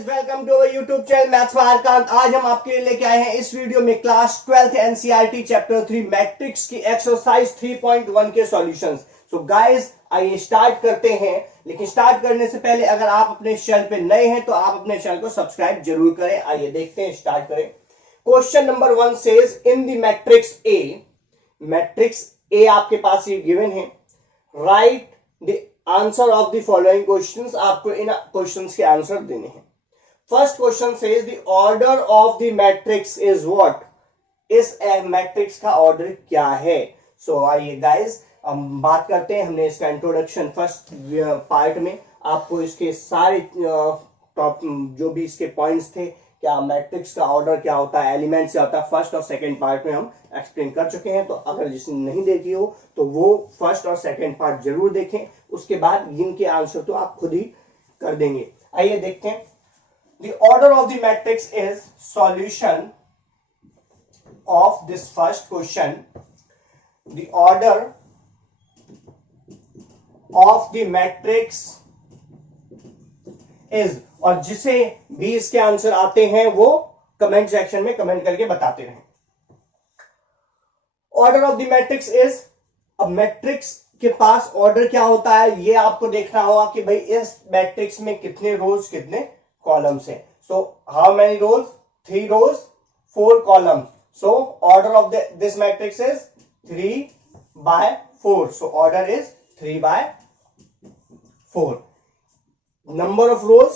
Guys, welcome to our YouTube channel maths वारकांत। आज हम आपके लिए लेके आए हैं इस वीडियो में class 12th NCERT chapter 3 matrix की एक्सरसाइज 3.1 के सॉल्यूशंस। सो गाइस, आइए स्टार्ट करते हैं। लेकिन स्टार्ट करने से पहले अगर आप अपने चैनल पे नए हैं तो आप अपने चैनल को सब्सक्राइब जरूर करें। आइए देखते हैं, स्टार्ट करें। Question number 1 says in the matrix A आपके पास ये गिवन है। Right the answer of the following questions. आपको इन क्वेश्चंस के आंसर देने हैं। First question says the order of the matrix is what. इस मैट्रिक्स का ऑर्डर क्या है? सो आइए गाइस, हम बात करते हैं। हमने इसका इंट्रोडक्शन फर्स्ट पार्ट में आपको इसके सारे टॉप जो भी इसके पॉइंट्स थे, क्या मैट्रिक्स का ऑर्डर क्या होता है, एलिमेंट्स क्या होता है, फर्स्ट और सेकंड पार्ट में हम एक्सप्लेन कर चुके हैं। तो अगर जिसने नहीं देखी हो तो वो फर्स्ट और सेकंड पार्ट जरूर देखें। उसके बाद इनके आंसर तो आप खुद ही कर देंगे। आइए देखते हैं। The order of the matrix is solution of this first question. The order of the matrix is, और जिसे भी इसके आंसर आते हैं वो कमेंट सेक्शन में कमेंट करके बताते रहें। Order of the matrix is, अब मैट्रिक्स के पास ऑर्डर क्या होता है ये आपको देखना होगा कि भाई इस मैट्रिक्स में कितने रोज कितने कॉलम्स हैं। So how many rows? 3 rows 4 columns. So order of this matrix is 3/4। So order is 3/4। Number of rows,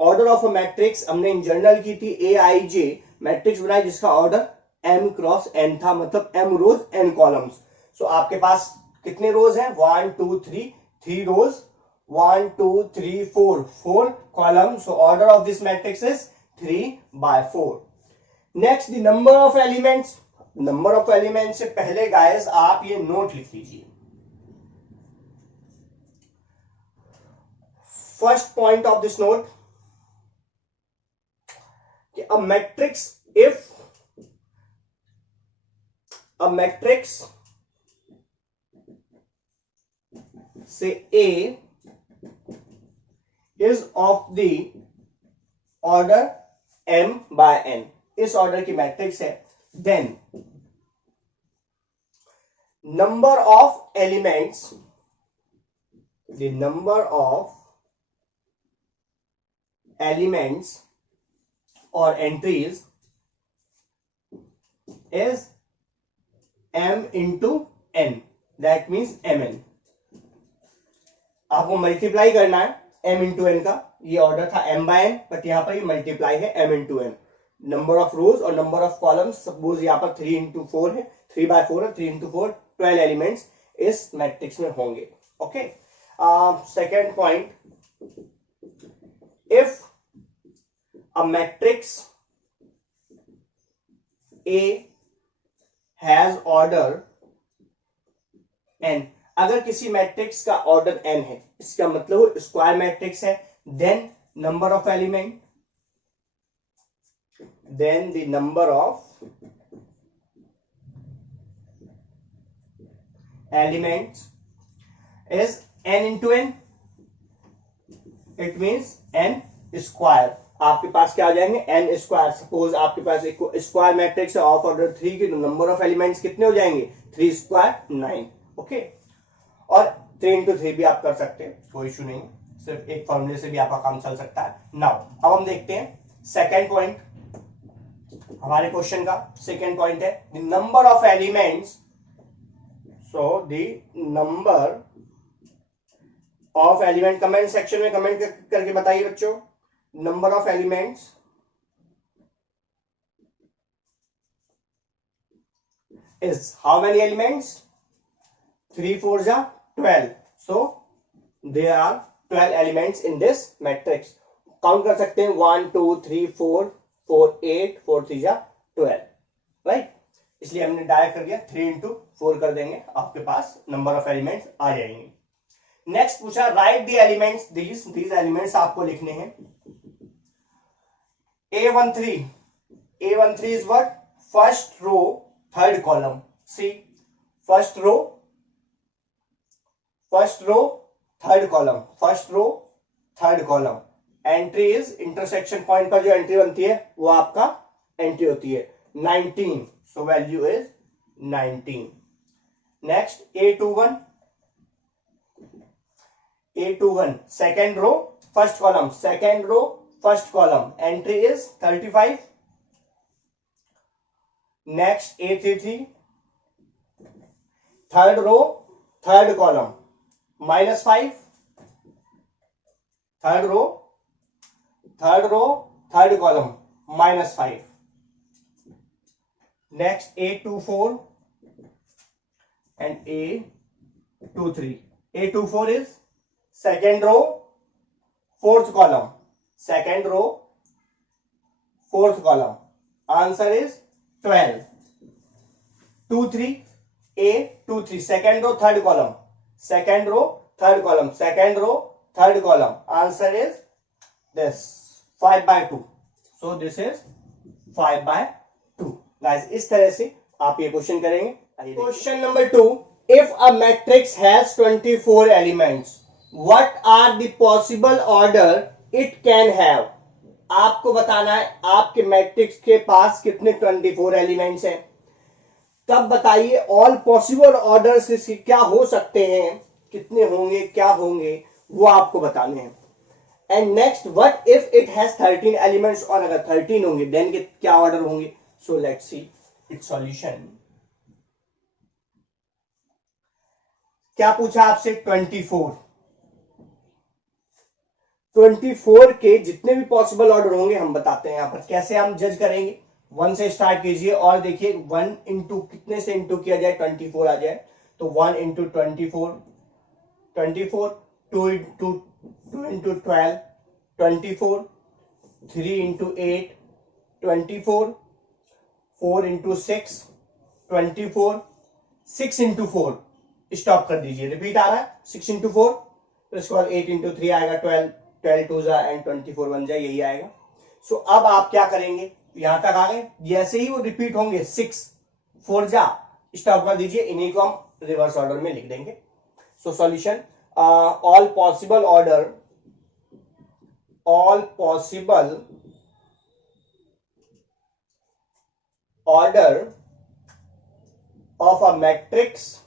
order of a matrix हमने इन जनरल की थी AIJ मैट्रिक्स बनाई जिसका ऑर्डर m क्रॉस n था, मतलब m रोज n columns. सो आपके पास कितने रोज हैं? 1 2 3 3 रोज, 1 2 3 4 4 column. So order of this matrix is 3/4। Next the number of elements. Number of elements से पहले गाइस आप ये नोट लिख लीजिए। First point of this note कि a matrix, if a matrix say A is of the order m/n, इस order की matrix है, then number of elements, the number of elements or entries is m into n, that means mn। आपको multiply करना है m into n का। ये order था m/n, but यहां पर ये मल्टीप्लाई है m into n। Number of rows और नंबर ऑफ कॉलम्स, सपोज यहां पर 3 into 4 है, 3/4 है, 3 into 4 12 एलिमेंट्स इस मैट्रिक्स में होंगे। Okay, second point, if a matrix A has order n, अगर किसी मैट्रिक्स का ऑर्डर n है, इसका मतलब स्क्वायर मैट्रिक्स है, then number of element, then the number of elements is n into n, it means n square. आपके पास क्या आ जाएंगे? n square. सपोज आपके पास एक स्क्वायर मैट्रिक्स है ऑफ ऑर्डर 3 की, तो नंबर ऑफ एलिमेंट्स कितने हो जाएंगे? 3 स्क्वायर 9। ओके, और 3 into 3 भी आप कर सकते हैं, कोई इशू नहीं, सिर्फ एक फॉर्मूले से भी आपका काम चल सकता है। नाउ अब हम देखते हैं सेकेंड पॉइंट। हमारे क्वेश्चन का सेकेंड पॉइंट है the number of elements. So the number of element, comment section में कमेंट करके बताइए बच्चों। Number of elements is how many elements? 3 4 जा 12. So there are 12 elements in this matrix. Count कर सकते हैं 1 2 3 4 4 8 4 3 जा 12, राइट। इसलिए हमने डायरेक्ट कर दिया, 3 into 4 कर देंगे, आपके पास नंबर ऑफ एलिमेंट्स आ जाएंगे। नेक्स्ट पूछा right the elements, these elements आपको लिखने हैं। A13 is what? First row, third column. See, first row, third column, first row, third column, entry is intersection point पर जो एंट्री बनती है वो आपका एंट्री होती है 19, so value is 19. Next A21 second row first column, second row first column, entry is 35. Next A33 third row third column -5, third row third column -5. Next A24 and A23. A24 is second row fourth column, second row fourth column, answer is 12. 23 A23 second row third column, second row third column, second row third column, answer is this 5/2. so this is 5/2. guys इस तरह से आप ये question करेंगे. Question number 2, if a matrix has 24 elements, what are the possible order it can have? आपको बताना है आपके मैट्रिक्स के पास कितने 24 एलिमेंट्स हैं. तब बताइए ऑल पॉसिबल ऑर्डर्स इसके क्या हो सकते हैं, कितने होंगे, क्या होंगे, वो आपको बताने हैं. And next, what if it has 13 elements, और अगर 13 होंगे देन क्या ऑर्डर होंगे. So let's see it's solution. क्या पूछा आपसे 24 के जितने भी पॉसिबल ऑर्डर होंगे हम बताते हैं. यहां पर कैसे हम जज करेंगे, 1 से स्टार्ट कीजिए और देखिए 1 इंटू कितने से इंटू किया जाए 24 आ जाए. तो 1 into 24, 2 into 12 24, 3 into 8 24, 4 into 6 24, 6 into 4 stop कर दीजिए, रिपीट आ रहा है 6 इंटू 4, फिर उसके बाद 8 इंटू 3 आएगा 12, 12 2 एंड 24 बन जाए, यही आएगा. सो अब आप क्या करेंगे, यहां तक आ गए, जैसे ही वो रिपीट होंगे 6 4 जा स्टॉप कर दीजिए, इन्हीं को हम रिवर्स ऑर्डर में लिख देंगे. So solution, all possible order of a matrix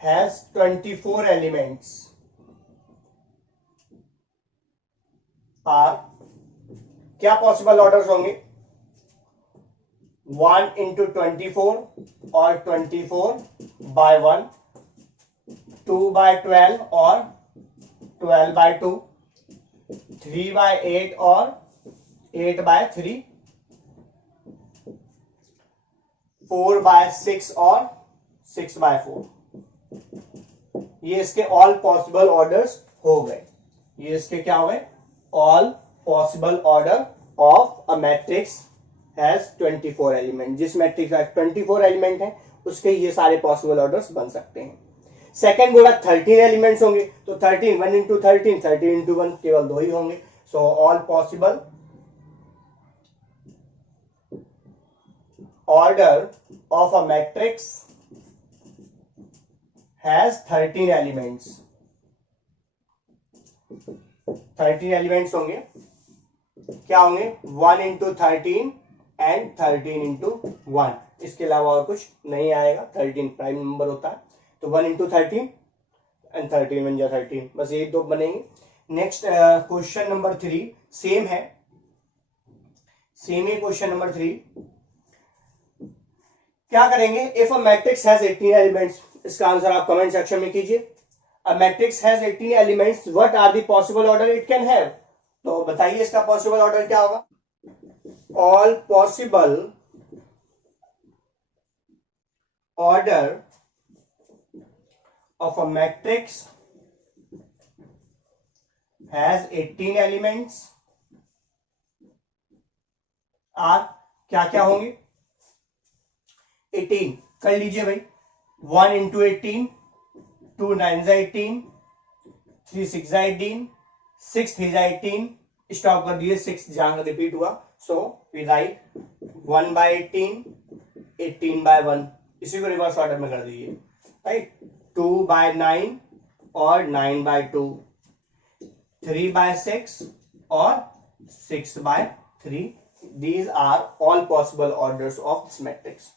has 24 elements are, क्या पॉसिबल ऑर्डर्स होंगे, 1 इंटू 24 और 24/1, 2/12 और 12/2, 3/8 और 8/3, 4/6 और 6/4. ये इसके ऑल पॉसिबल ऑर्डर्स हो गए. ये इसके क्या हो गए, all possible order of a matrix has 24 element. जिस मैट्रिक्स का 24 एलिमेंट है उसके ये सारे पॉसिबल ऑर्डर्स बन सकते हैं. सेकेंड बोला 13 एलिमेंट्स होंगे, तो 13 1 इंटू 13 13 इंटू 1 केवल 2 ही होंगे. So all possible order of a matrix has 13 elements. 13 elements होंगे, क्या होंगे, 1 इंटू 13 एंड 13 इंटू 1. इसके अलावा और कुछ नहीं आएगा. 13 प्राइम नंबर होता है, तो 1 इंटू 13 एंड 13 बन जाए 13, बस ये दो बनेंगे. नेक्स्ट क्वेश्चन नंबर 3 सेम है, सेम ही क्वेश्चन नंबर 3. क्या करेंगे, if a matrix has 18 elements, इसका आंसर आप कमेंट सेक्शन में कीजिए. A matrix has 18 elements, what are the possible order it can have. तो बताइए इसका पॉसिबल ऑर्डर क्या होगा. All possible order of a matrix has 18 elements are, क्या क्या होंगे, 18 कर लीजिए भाई. 1 इंटू 18, 2 9 18, 3 6 18, 6 3 18, स्टॉप कर दिए 6 जहां रिपीट हुआ. सो वी राइट 1/18, 18/1, इसी को रिवर्स ऑर्डर में कर दीजिए. राइट 2/9, और 9/2, 3/6 और 6/3. These are all possible orders of this matrix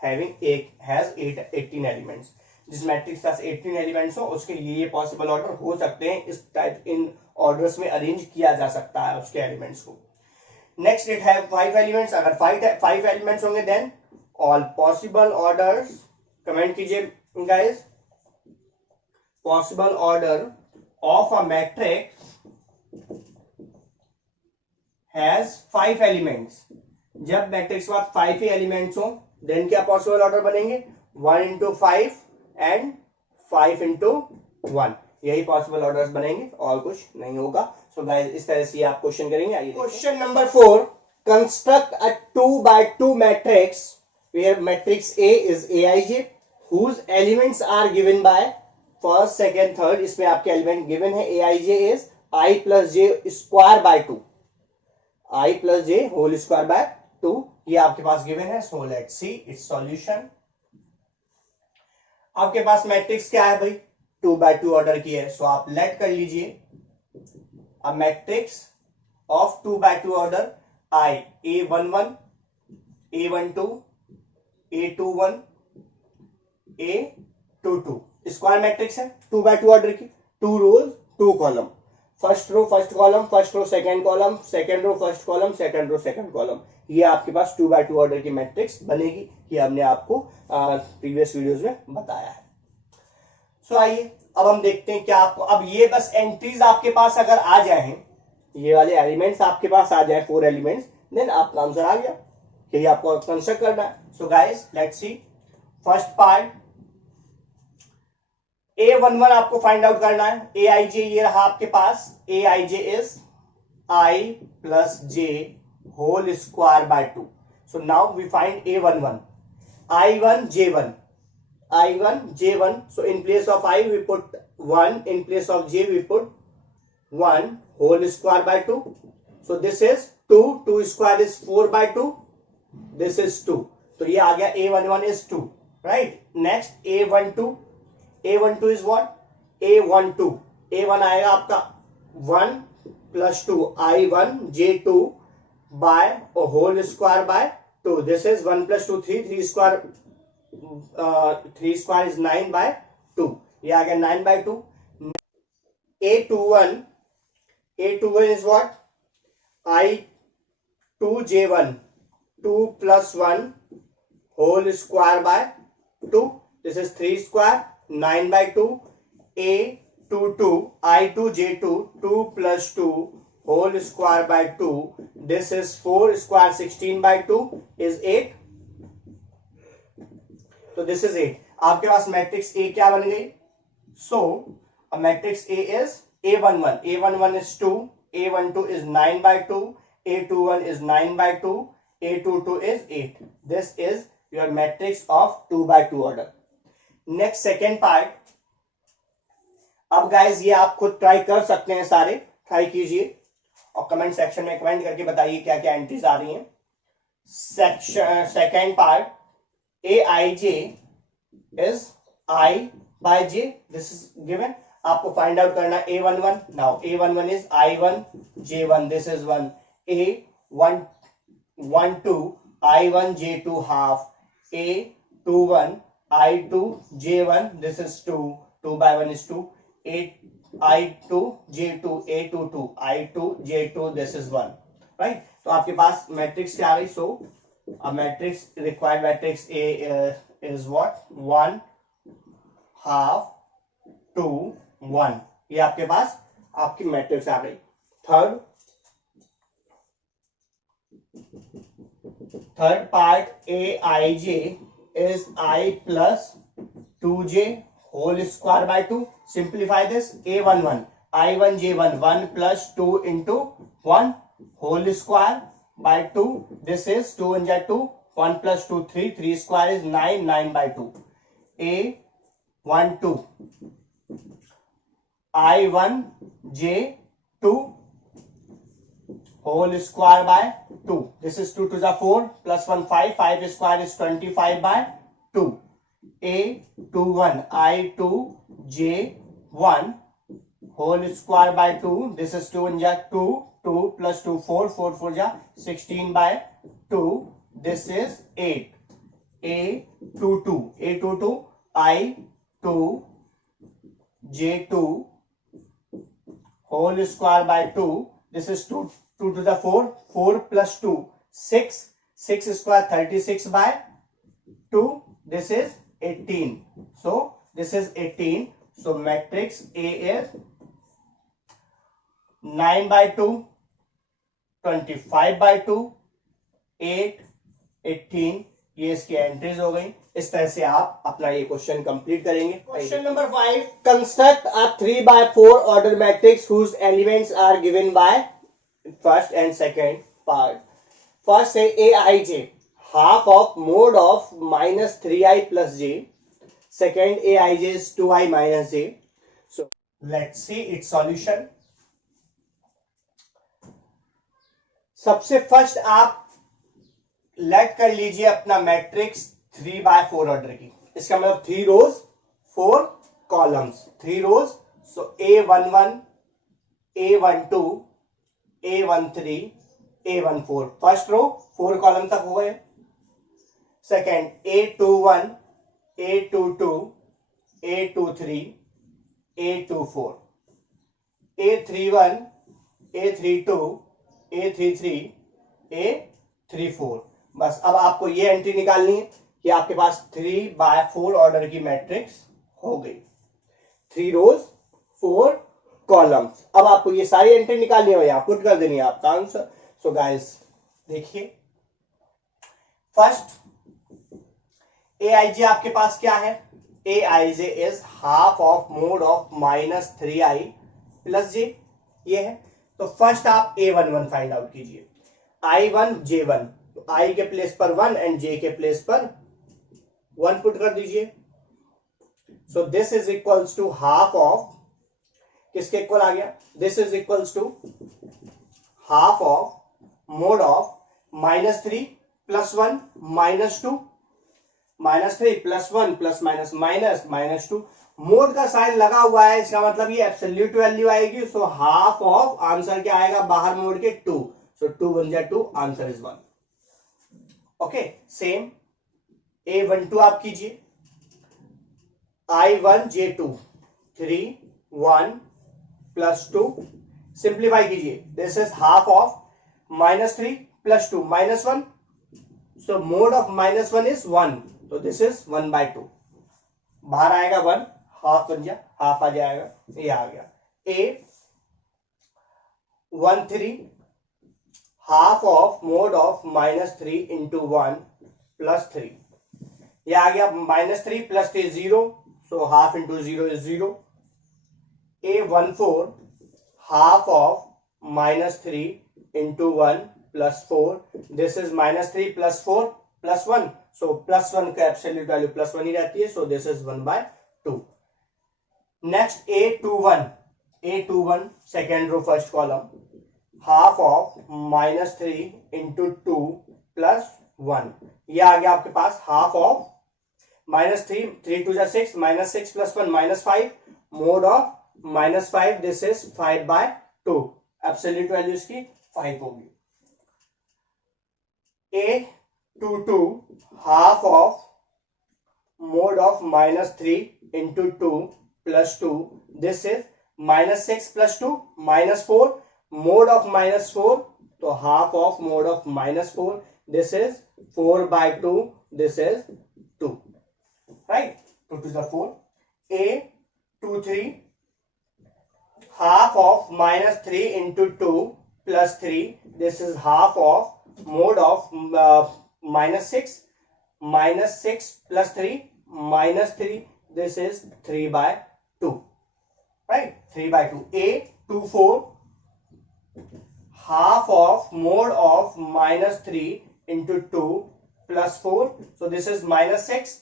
has 18 elements. जिस मैट्रिक्स के पास 18 एलिमेंट्स हो उसके ये पॉसिबल ऑर्डर हो सकते हैं. इस टाइप इन ऑर्डर्स में अरेंज किया जा सकता है उसके एलिमेंट्स को. Next it have 5 elements. अगर 5 एलिमेंट्स होंगे then all possible orders, comment कीजिए guys, possible order of a matrix has 5 elements. जब मैट्रिक्स के पास 5 ही एलिमेंट्स हो देन क्या पॉसिबल ऑर्डर बनेंगे? 1 into 5 एंड 5 into 1. यही पॉसिबल ऑर्डर्स बनेंगे और कुछ नहीं होगा. सो गाइस इस तरह से आप क्वेश्चन करेंगे. आइए question number 4. Construct a 2x2 matrix where matrix A is Aij whose elements are given by first, second, third. इसमें आपके एलिमेंट गिवन है. Aij is I plus j square by 2. I plus j whole square by 2. ये आपके पास given है. So let's see it's solution. आपके पास matrix क्या है भाई? 2x2 ऑर्डर की है. सो आप लेट कर लीजिए a matrix of 2x2 order I A11, A12, A21, A22. Square matrix है 2x2 ऑर्डर की. 2 rows 2 column. First row first column, first row second column, second row first column, second row second column. ये आपके पास 2x2 order की matrix बनेगी. ये हमने आपको previous videos में बताया है. सो आइए अब हम देखते हैं क्या आपको अब ये बस एंट्रीज आपके पास अगर आ जाए, ये वाले एलिमेंट्स आपके पास आ जाए 4 एलिमेंट्स, देन आपका आंसर आ गया. यही आपको कंस्ट्रक्ट करना है. So guys let's see first part. A11 आपको फाइंड आउट करना है. Aij ये रहा आपके पास. Aij is I plus j whole square by 2. So now we find A11. I1 J1. I1 J1. So in place of I we put 1. In place of J we put 1 whole square by 2. So this is 2. 2 square is 4 by 2. This is 2. So ये आ गया A11 is 2. Right. Next A12. A12 is what? A12. A1 आएगा आपका 1 plus 2 I1 J2 by a whole square by 2. This is 1 plus 2 3. 3 square is 9 by 2. ये आ गया 9 by 2. A21. A21 is what? I2 J1. 2 plus 1 whole square by 2. This is 3 square. 9 by 2. A22 I2 J2 2 plus 2 whole square by 2. This is 4 square 16 by 2 is 8. So this is 8. आपके पास matrix A क्या बन गई? So a matrix A is A11. A11 is 2. A12 is 9 by 2. A21 is 9 by 2. A22 is 8. This is your matrix of 2x2 order. Next second part. अब guys ये आप खुद try कर सकते हैं, सारे ट्राई कीजिए और कमेंट सेक्शन में कमेंट करके बताइए क्या क्या एंट्रीज आ रही हैं. Second part. Aij is I by j. This is given. आपको फाइंड आउट करना A11. Now A11 is I1 J1. This is 1. A12 I1 J2 half. A21 I2 J1. This is 2. 2 by 1 is 2. I2 J2 A22 I2 J2. This is 1. Right. तो आपके पास matrix क्या आ गई? सो a matrix required matrix A is what? 1 half 2 1. ये आपके पास आपकी matrix आ गई. Third part Aij is I plus 2j whole square by 2. Simplify this. A11 I1 J1 1 plus 2 into 1 whole square by 2. This is 2 and 2. 1 plus 2 3. 3 square is 9. 9 by 2. A12 I1 J2 whole square by 2. This is 2 to the 4 plus 1 5. 5 square is 25 by 2. A21 I2 J 1 whole square by 2, this is 2 and 2, 2 plus 2 4, 4 4 ja 16 by 2, this is 8, a22 a22 I2 j2 whole square by 2, this is 2 2 to the 4, 4 plus 2 6, 6 square 36 by 2, this is 18, so this is 18, so matrix A is 9 by 2, 25 by 2, 8, 18, ये इसकी entries हो गई। इस तरह से आप अपना ये क्वेश्चन कंप्लीट करेंगे। Question number 5, construct a 3 by 4 order matrix whose elements are given by first and second part. First है ए आई j, half of mode of minus 3i plus j. Second, aij is 2i minus j. So let's see its solution. सबसे first आप let कर लीजिए अपना matrix 3 by 4 order की, इसका मतलब 3 rows 4 columns, 3 rows, so a11 a12 a13 a14, first row 4 column तक हो गए। Second a21 a22 a23 a24 a31 a32 a33 a34। बस अब आपको ये एंट्री निकालनी है कि आपके पास 3 by 4 ऑर्डर की मैट्रिक्स हो गई, 3 रोज 4 कॉलम्स। अब आपको ये सारी एंट्री निकालनी है, यहां पुट कर देनी है आपका आंसर। सो गाइस देखिए, फर्स्ट ए आई जे आपके पास क्या है, ए आई J is half of mod of minus 3i plus J, ये है। तो फर्स्ट आप a11 फाइंड आउट कीजिए, i1 j1, तो i के प्लेस पर 1 एंड j के प्लेस पर 1 पुट कर दीजिए। So this is equals to half of, किसके इक्वल आ गया, this is equals to half of mod of minus 3 plus 1 minus 2, minus 3 plus 1 plus minus minus minus 2, mod का sign लगा हुआ है, इसका मतलब ये एब्सोल्यूट वैल्यू आएगी। सो हाफ ऑफ आंसर क्या आएगा बाहर मोड के 2, सो 2 1 जा 2, answer is 1। Okay, same a12 आप कीजिए, i1 j2 3 1 प्लस 2, सिंप्लीफाई कीजिए, this is half of minus 3 plus 2 minus 1, so mode of minus 1 is 1, तो दिस इज 1 by 2, बाहर आएगा 1, हाफ बन जा, हाफ आ जाएगा, ये आ गया a13 half of mod of minus 3 into 1 plus 3, ये आ गया minus 3 plus 3 0, so half into 0 is 0। a14 half of minus 3 into 1 plus 4, this is minus 3 plus 4 plus 1, so plus 1 का एब्सोल्यूट वैल्यू प्लस 1 ही रहती है, so this is 1 by 2। Next a21 second row first column, half of minus 3 into 2 plus 1, ये आ गया आपके पास half of minus 3 3 2 6 minus 6 plus 1 minus 5, mod of minus 5, this is 5 by 2, absolute value इसकी 5 होगी। a22 half of mod of minus 3 into 2 plus 2, this is minus 6 plus 2 minus 4, mod of minus 4, तो half of mod of minus 4, this is 4 by 2, this is 2, right, 2 to the 4। a23 half of minus 3 into 2 plus 3, this is half of mode of minus 6 plus 3 minus 3, this is 3 by 2, right, 3 by 2। a24 half of mode of minus 3 into 2 plus 4, so this is minus 6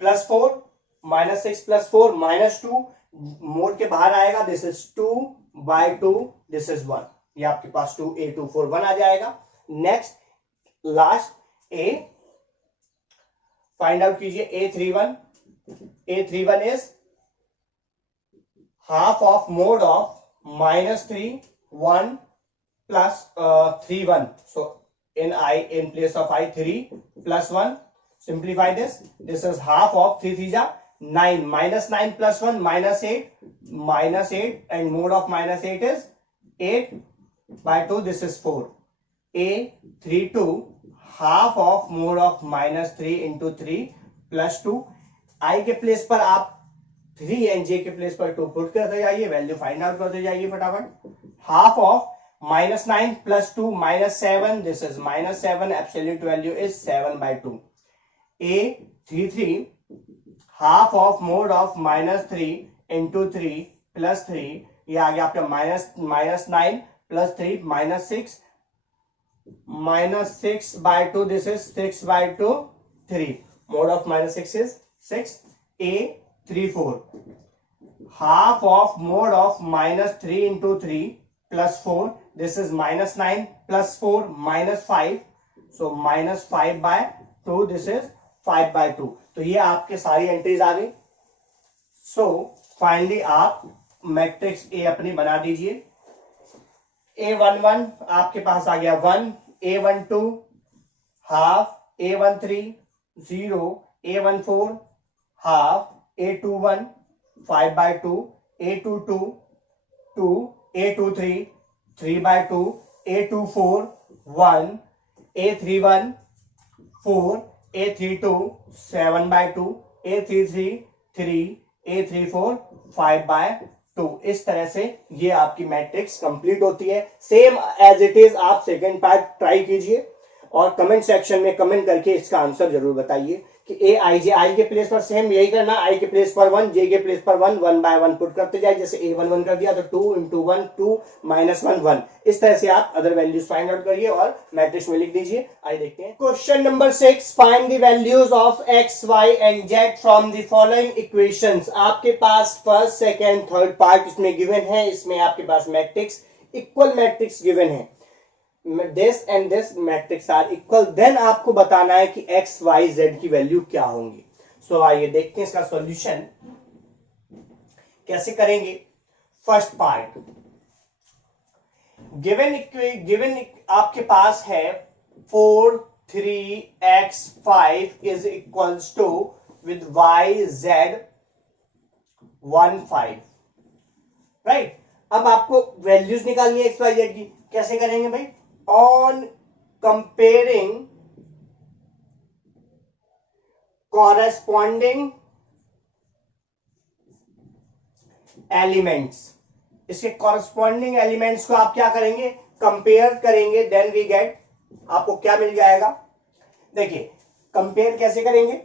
plus 4, minus 6 plus 4 minus 2, mode के बाहर आएगा, this is 2 by 2, this is 1, ये आपके पास 2 a24 1 आ जाएगा। Next last a find out कीजिए, a31 is half of mode of -3 1 plus 3 1. So in place of I 3 plus 1. Simplify this. This is half of 3 3 ja 9, -9 plus 1 -8, -8, and mode of -8 is 8 by 2. This is 4. A 3 2, half of mode of -3 into 3 plus 2. I के place पर आप 3 and J के place पर 2 put करते जाइए, value find out करते जाइए फटाफट. Half of -9 plus 2 -7. This is -7. Absolute value is 7 by 2. A 3 3, half of mode of -3 into 3 plus 3. ये आ गया आपका -9 plus 3 -6. -6 by 2. This is 6 by 2 3. Mode of -6 is 6. A 3 4, half of mode of -3 into 3 plus 4. This is -9 plus 4 -5. So -5 by 2. This is 5 by 2. तो ये आपके सारी entries आ गई. So finally आप मैट्रिक्स ए अपनी बना दीजिए. A11 आपके पास आ गया 1, A12 half, A13 0, A14 half, A21 5 by 2, A22 2, A23 3 by 2, A24 1, A31 4, A32 7 by 2, A33 3, A34 5 by 2. इस तरह से ये आपकी मैट्रिक्स कंप्लीट होती है. सेम एज इट इज आप सेकेंड पार्ट ट्राई कीजिए और कमेंट सेक्शन में कमेंट करके इसका आंसर जरूर बताइए कि ए आई जे. आई के प्लेस पर सेम यही करना, आई के प्लेस पर 1, जे के प्लेस पर 1, 1 by 1 पुट करते जाए. जैसे A11 कर दिया तो 2 into 1 2 -1 1. इस तरह से आप अदर वैल्यूज फाइंड आउट करिए और मैट्रिक्स में लिख दीजिए. आइए देखते हैं question number 6. Find the values of x, y and z from the following equations. आपके पास फर्स्ट, सेकेंड, थर्ड पार्ट इसमें गिवन है. इसमें आपके पास मैट्रिक्स, इक्वल मैट्रिक्स गिवन है. this and this matrix are equal. then आपको बताना है कि x, y, z की वैल्यू क्या होंगी. सो आइए देखते हैं इसका सॉल्यूशन कैसे करेंगे. फर्स्ट पार्ट गिवन आपके पास है 4 3x 5 is equals to with y z 1 5. Right. अब आपको वैल्यूज निकालनी है x, y, z की. कैसे करेंगे भाई? On comparing corresponding elements, इसके corresponding elements को आप क्या करेंगे? कंपेयर करेंगे. देन वी गेट, आपको क्या मिल जाएगा? देखिए कंपेयर कैसे करेंगे.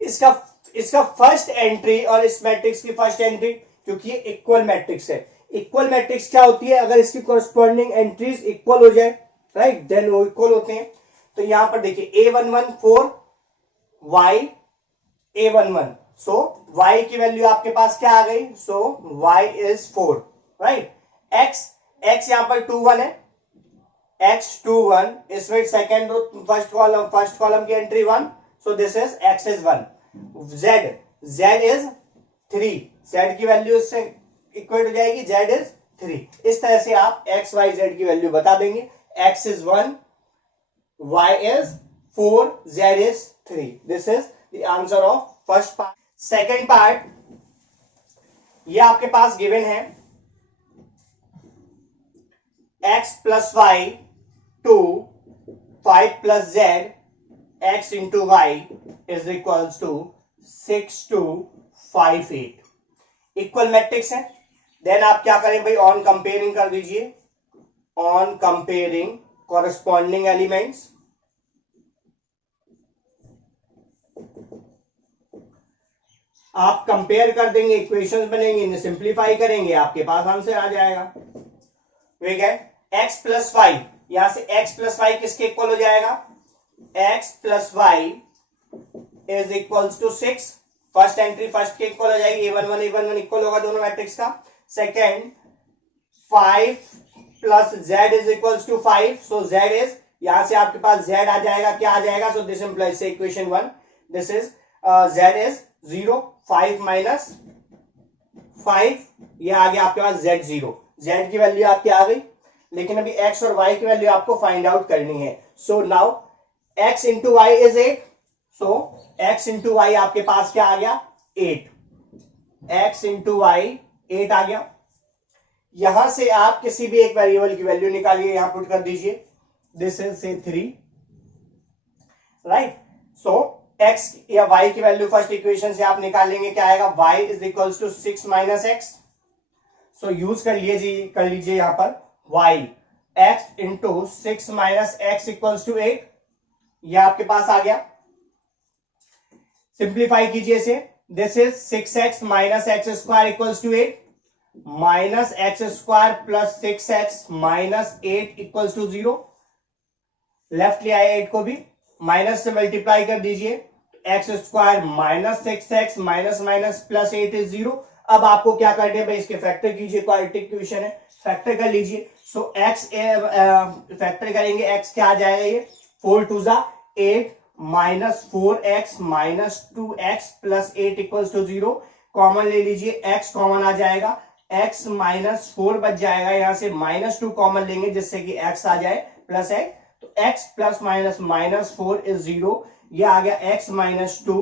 इसका फर्स्ट एंट्री और इस मैट्रिक्स की फर्स्ट एंट्री, क्योंकि ये इक्वल मैट्रिक्स है. इक्वल मैट्रिक्स क्या होती है? अगर इसकी कोरस्पॉन्डिंग एंट्रीज इक्वल हो जाए, राइट, देन वो इक्वल होते हैं. तो यहां पर देखिए A11 4 y A11. सो y की वैल्यू आपके पास क्या आ गई? सो y इज 4. राइट. x यहां पर 2 1 है. x 2 1. इसमें सेकेंड फर्स्ट कॉलम की entry 1. So this is x is 1. z is 3. z की वैल्यू इससे इक्वल हो जाएगी. z is 3. इस तरह से आप x, y, z की वैल्यू बता देंगे. x is 1, y is 4, z is 3. This is the answer of first part. Second part, ये आपके पास गिवन है x plus y 2 5 plus z x into y is equals to 6 2 5 8. Equal matrix है. Then आप क्या करें भाई? ऑन कंपेयरिंग कर दीजिए. ऑन कंपेयरिंग कॉरेस्पॉन्डिंग एलिमेंट्स, आप कंपेयर कर देंगे, इक्वेशंस बनेंगे, इन्हें सिंप्लीफाई करेंगे, आपके पास आंसर आ जाएगा. ठीक है. x प्लस वाई, यहां से x प्लस वाई किसके इक्वल हो जाएगा? x plus y is equals to 6. First entry first के इक्वल हो जाएगी. A11 इक्वल होगा दोनों मैट्रिक्स का. Second 5 plus z is equals to 5. So z is, यहां से आपके पास z आ जाएगा. क्या आ जाएगा? सो दिस इंप्लाइज से equation 1. This is z is 0. 5 minus 5, ये आ गया आपके पास Z0, Z की वैल्यू आपकी आ गई, लेकिन अभी X और Y की वैल्यू आपको फाइंड आउट करनी है। So now X into y is 8, so X into y आपके पास क्या आ गया 8, X इंटू वाई 8 आ गया। यहां से आप किसी भी एक वेरिएबल की वैल्यू निकालिए, यहां पुट कर दीजिए, दिस इज से 3, राइट। सो x या y की वैल्यू फर्स्ट इक्वेशन से आप निकालेंगे, क्या आएगा y is equals to 6 minus x. So use कर लीजिए यहां पर y x into 6 minus x equals to 8, यह आपके पास आ गया। सिंप्लीफाई कीजिए इसे, this is 6x minus x square equals to 8, minus x square plus 6x minus 8 equals to 0। Left ले आए 8 को भी, माइनस से मल्टीप्लाई कर दीजिए, x square minus 6x minus minus plus 8 is 0। अब आपको क्या करना है भाई, इसके फैक्टर कीजिए, क्वाड्रेटिक इक्वेशन है, फैक्टर कर लीजिए। सो x फैक्टर करेंगे, x क्या आ जाएगा, ये 4 टू जा 8 minus 4x minus 2x plus 8 equals to 0। Common ले लीजिए, x कॉमन आ जाएगा, x माइनस 4 बच जाएगा, यहां से माइनस 2 कॉमन लेंगे जिससे कि x आ जाए प्लस x, तो x plus minus minus 4 is 0, यह आ गया x minus 2,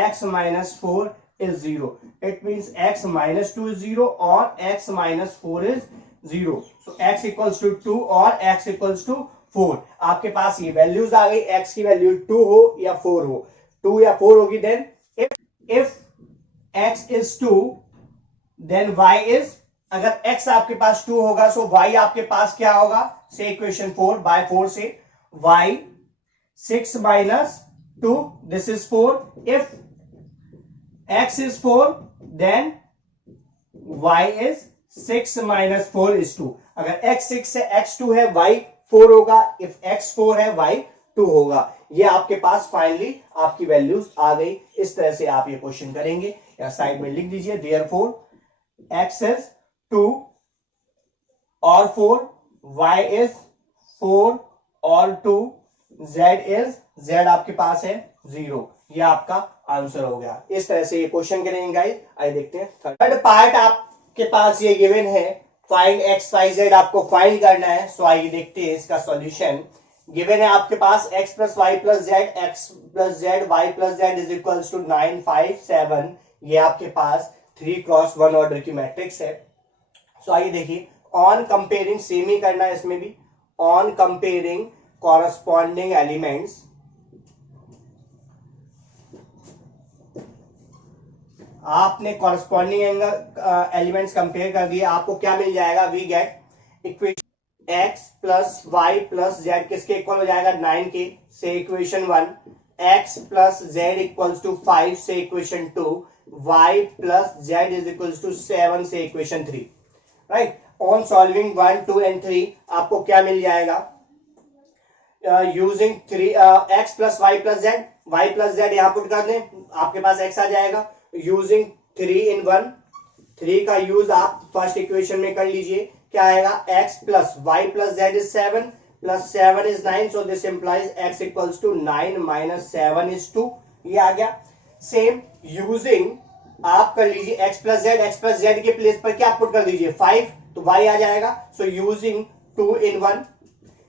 x minus 4 is 0। It means x minus 2 is 0 और x minus 4 is 0। So x equals to 2 और x इक्वल्स टू 4। आपके पास ये वैल्यूज आ गई, x की वैल्यू 2 हो या 4 हो, 2 या 4 होगी, then if x is 2 then y is, अगर x आपके पास 2 होगा सो y आपके पास क्या होगा, से इक्वेशन 4 बाय 4 से y 6 minus 2, this is 4. If x is 4 then y is 6 minus 4 is 2. अगर x 6 है, x 2 है, y 4 होगा, if x 4 है, y 2 होगा। ये आपके पास फाइनली आपकी वैल्यूज आ गई। इस तरह से आप ये क्वेश्चन करेंगे, या साइड में लिख दीजिए, therefore x is 2 और 4, y is 4 और 2, z इज, z आपके पास है 0। ये आपका आंसर हो गया। इस तरह से ये क्वेश्चन करेंगे गाइस। आइए देखते हैं थर्ड पार्ट आपके पास ये गिवन है, फाइंड एक्स वाई जेड आपको फाइंड करना है। सो आइए देखते हैं इसका सॉल्यूशन। गिवन है आपके पास x plus y plus z, x plus z, y plus z is equals to 9 5 7। ये आपके पास 3x1 ऑर्डर की मैट्रिक्स है। सो आइए देखिए, ऑन कंपेयरिंग, सेम ही करना है इसमें भी, ऑन कंपेयरिंग corresponding elements, आपने corresponding एलिमेंट्स कंपेयर कर दिए, आपको क्या मिल जाएगा, we get equation x plus y plus z किसके इक्वल हो जाएगा, 9 के, से equation 1, x plus z equals to 5 से equation 2, y plus z is equals to 7 से equation 3, right. On solving 1 2 and 3 आपको क्या मिल जाएगा, using 3 x plus y plus z, y plus z यहां पुट कर दें, आपके पास x आ जाएगा। यूजिंग 3 in 1, 3 का यूज आप फर्स्ट इक्वेशन में कर लीजिए, क्या आएगा, x plus y plus z is 7 plus 7 is 9, so this implies x equals to 9 minus 7 is 2, ये आ गया। सेम यूजिंग आप कर लीजिए x प्लस जेड के प्लेस पर क्या पुट कर दीजिए 5, तो y आ जाएगा। सो यूजिंग 2 in 1,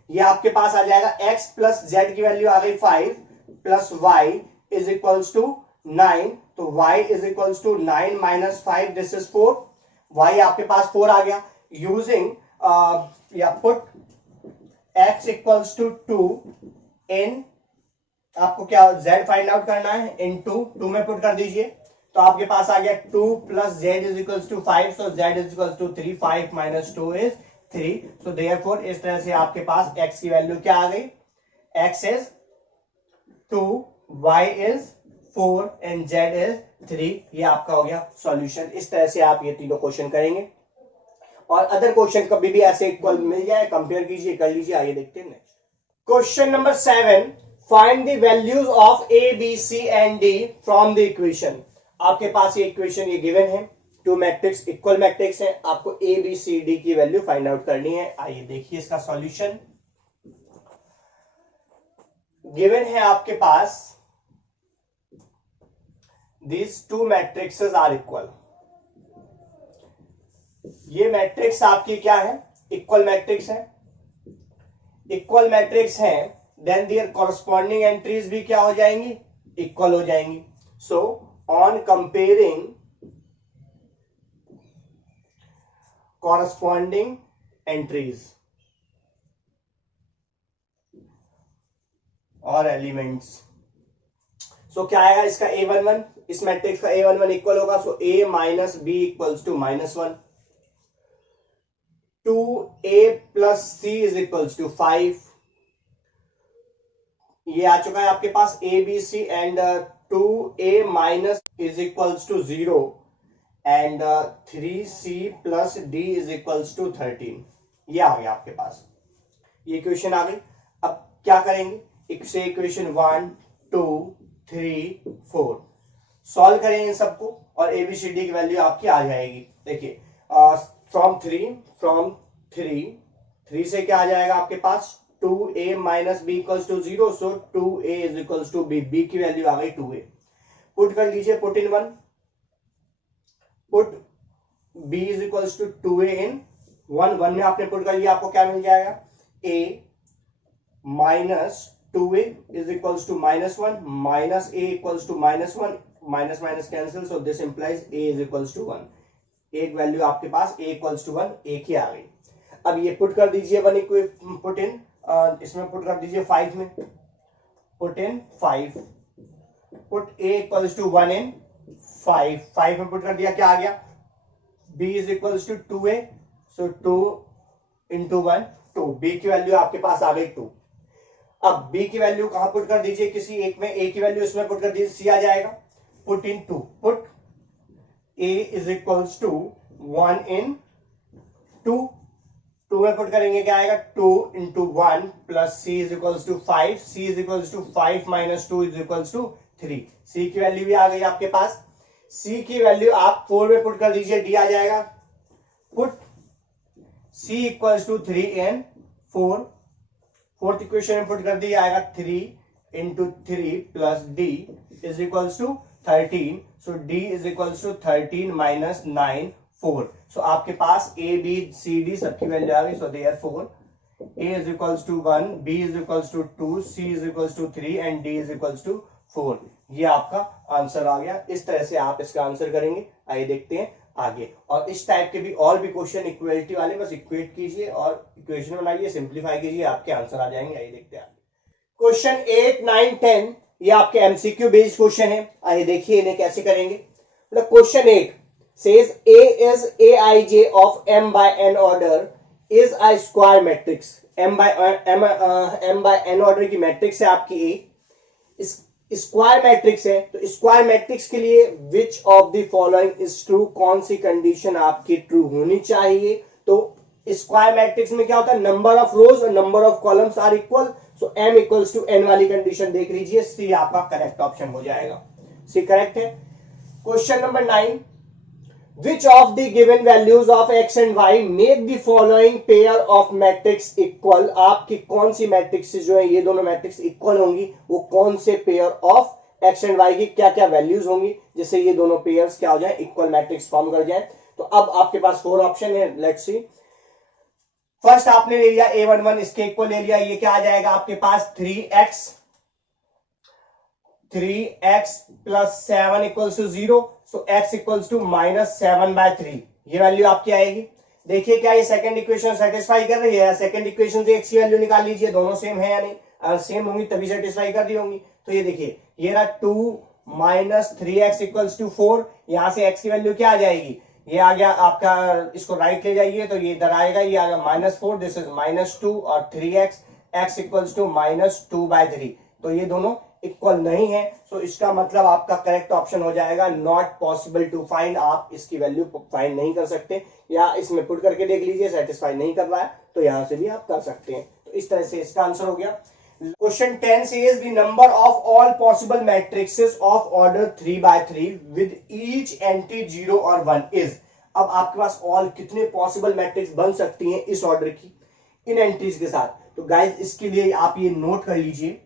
ये आपके पास आ जाएगा, x प्लस जेड की वैल्यू आ गई 5 plus y is equals to 9, तो y is equals to 9 minus 5, this is 4, y आपके पास 4 आ गया। यूजिंग या put x equals to 2 in, आपको क्या z फाइंड आउट करना है, इन 2 में पुट कर दीजिए, तो आपके पास आ गया 2 plus z is equals to 5, so z is equals to 3, 5 minus 2 is 3। So therefore इस तरह से आपके पास x की वैल्यू क्या आ गई, x is 2, y is 4 and z is 3। ये आपका हो गया सॉल्यूशन। इस तरह से आप ये तीनों क्वेश्चन करेंगे, और अदर क्वेश्चन कभी भी ऐसे इक्वल मिल जाए कंपेयर कीजिए, कर लीजिए। आइए देखते हैं next question number 7, find the values of a b c and d from the equation. आपके पास ये इक्वेशन ये गिवन है, टू मैट्रिक्स इक्वल मैट्रिक्स है, आपको ए बी सी डी की वैल्यू फाइंड आउट करनी है। आइए देखिए इसका सॉल्यूशन। गिवन है आपके पास these two matrices are equal, ये मैट्रिक्स आपकी क्या है, इक्वल मैट्रिक्स है, इक्वल मैट्रिक्स है, देन देयर कॉरस्पॉन्डिंग एंट्रीज भी क्या हो जाएंगी, इक्वल हो जाएंगी. So on comparing corresponding entries और एलिमेंट्स, सो क्या आएगा इसका A11, इस मैट्रिक्स का A11 इक्वल होगा, so A minus B equals to -1, 2A plus C is equals to 5. ये आ चुका है आपके पास A B C and 2A minus is equals to 0 and 3C plus D is equals to 13. ये आ गया आपके पास, ये इक्वेशन आ गई. अब क्या करेंगे, एक से इक्वेशन 1 2 3 4 सॉल्व करेंगे इन सबको और ABCD की वैल्यू आपकी आ जाएगी. देखिए फ्रॉम 3 से क्या आ जाएगा आपके पास, 2A minus B equals to 0, so 2A is equals to B, B की वैल्यू आ गई 2A. पुट कर लीजिए, put in 1, put b is equals to 2A in 1 में आपने पुट कर लिया, आपको क्या मिल जाएगा, A minus 2A is equals to -1 minus A equals to -1, minus minus cancel, so this implies A is equals to 1. एक वैल्यू आपके पास A इक्वल्स टू 1 एक ही आ गई. अब ये पुट कर दीजिए 1 पुट इन, इसमें पुट कर दीजिए 5 में, put in 5, put A equals to 1 in 5 में पुट कर दिया, क्या आ गया, B is equals to 2A, so 2 into 1 2, B की वैल्यू आपके पास आ गई 2. अब B की वैल्यू कहां पुट कर दीजिए, किसी एक में, A की वैल्यू इसमें पुट कर दीजिए, C आ जाएगा, put in 2, put A is equals to 1 in 2 में पुट करेंगे, क्या आएगा, 2 into 1 plus C is equals to 5, C is equals to 5 minus 2 is equals to 3. C की वैल्यू भी आ गई आपके पास. C की वैल्यू आप 4 में पुट कर दीजिए, D आ जाएगा, put C equals to 3 in 4, fourth equation में पुट कर दिया, आएगा 3 into 3 plus D is equals to 13, so D is equals to 13 minus 9 4. So आपके पास A B C D सबकी वैल्यू आ गई, so therefore A is equals to 1, B is equals to 2, C is equals to 3 and D is equals to 4. ये आपका answer आ गया. इस तरह से आप इसका आंसर करेंगे. आइए देखते हैं आगे. और इस टाइप के भी और भी क्वेश्चन इक्वलिटी वाले, बस इक्वेट कीजिए और इक्वेशन बनाइए, सिंप्लीफाई कीजिए, आपके आंसर आ जाएंगे. आइए देखते हैं क्वेश्चन 8 9 10, ये आपके एमसीक्यू बेस्ड क्वेश्चन है. आइए देखिए इन्हें कैसे करेंगे. Question 8 says A is Aij of m by n order is a square matrix. m by n order की मैट्रिक्स है आपकी A, स्क्वायर मैट्रिक्स है. तो स्क्वायर मैट्रिक्स के लिए which of the following is true, कौन सी कंडीशन आपकी true होनी चाहिए. तो स्क्वायर मैट्रिक्स में क्या होता है, नंबर ऑफ रोज और number of columns are equal, so m equals to n वाली कंडीशन देख लीजिए, सी आपका करेक्ट ऑप्शन हो जाएगा. सी करेक्ट है. Question number 9, which of the given values of x and y make the following pair of matrix equal. आपकी कौन सी matrix जो है, ये दोनों मैट्रिक्स इक्वल होंगी, वो कौन से pair of x and y की क्या क्या वैल्यूज होंगी जिससे ये दोनों पेयर्स क्या हो जाए, इक्वल मैट्रिक्स फॉर्म कर जाए. तो अब आपके पास 4 ऑप्शन है. Let's see. फर्स्ट आपने ले लिया A11, इसके इक्वल ले लिया, ये क्या आ जाएगा आपके पास 3x plus 7 equals to 0, so x equals to -7/3, ये वैल्यू आपकी आएगी. देखिए क्या ये सेकंड इक्वेशन सेटिस्फाई कर रही है, सेकंड इक्वेशन से x की वैल्यू निकाल लीजिए, दोनों सेम है या नहीं, अगर सेम होंगी तभी सेटिस्फाई कर रही होंगी. तो ये देखिए, ये रहा 2 माइनस 3x इक्वल्स टू 4, यहां से x की वैल्यू क्या आ जाएगी, ये आ गया आपका, इसको राइट ले जाइए तो ये इधर आएगा, ये आ गया -4, दिस इज -2 और 3x, x इक्वल्स टू -2/3. तो ये दोनों इक्वल नहीं है, सो इसका मतलब आपका करेक्ट ऑप्शन हो जाएगा नॉट पॉसिबल टू फाइंड. आप इसकी वैल्यू फाइंड नहीं कर सकते, या इसमें पुट करके देख लीजिए, सेटिस्फाई नहीं कर रहा है तो यहां से भी आप कर सकते हैं. तो इस तरह से इसका आंसर हो गया. Question 10 says the number of all possible matrices of order 3/3 with each entry 0 और 1 is. अब आपके पास ऑल कितने पॉसिबल मैट्रिक्स बन सकती हैं इस ऑर्डर की इन एंट्रीज के साथ. तो गाइज इसके लिए आप ये नोट कर लीजिए,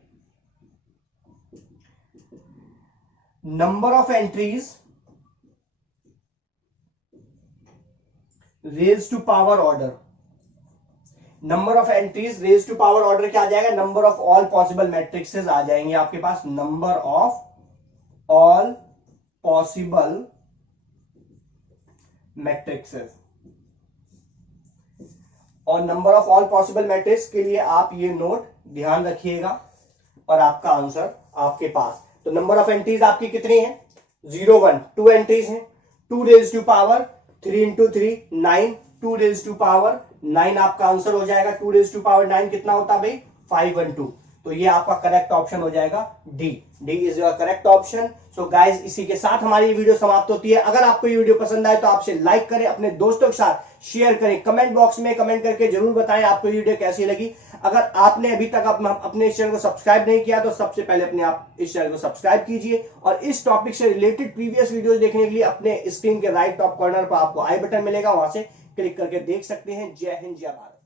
raise to power order, number of entries raise to power order क्या आ जाएगा, number of all possible matrices आ जाएंगे आपके पास, number of all possible matrices. और number of all possible matrix के लिए आप ये नोट ध्यान रखिएगा और आपका आंसर आपके पास। तो नंबर ऑफ एंट्रीज आपकी कितनी है, 0 1, 2 एंट्रीज हैं, 2 raise to power 3 into 3 9, 2 raise to power 9 आपका आंसर हो जाएगा। 2 रेज टू पावर 9 कितना होता है भाई, 512। तो ये आपका करेक्ट ऑप्शन हो जाएगा D. D is your correct option. So guys, इसी के साथ हमारी ये वीडियो समाप्त होती है। अगर आपको ये वीडियो पसंद आए तो आपसे लाइक करें, अपने दोस्तों के साथ शेयर करें, कमेंट बॉक्स में कमेंट करके जरूर बताएं आपको ये वीडियो कैसी लगी। अगर आपने अभी तक अपने इस चैनल को सब्सक्राइब नहीं किया तो सबसे पहले अपने आप इस चैनल को सब्सक्राइब कीजिए और इस टॉपिक से रिलेटेड प्रीवियस वीडियोस देखने के लिए अपने स्क्रीन के राइट टॉप कॉर्नर पर आपको आई बटन मिलेगा, वहां से क्लिक करके देख सकते हैं। जय हिंद, जय भारत।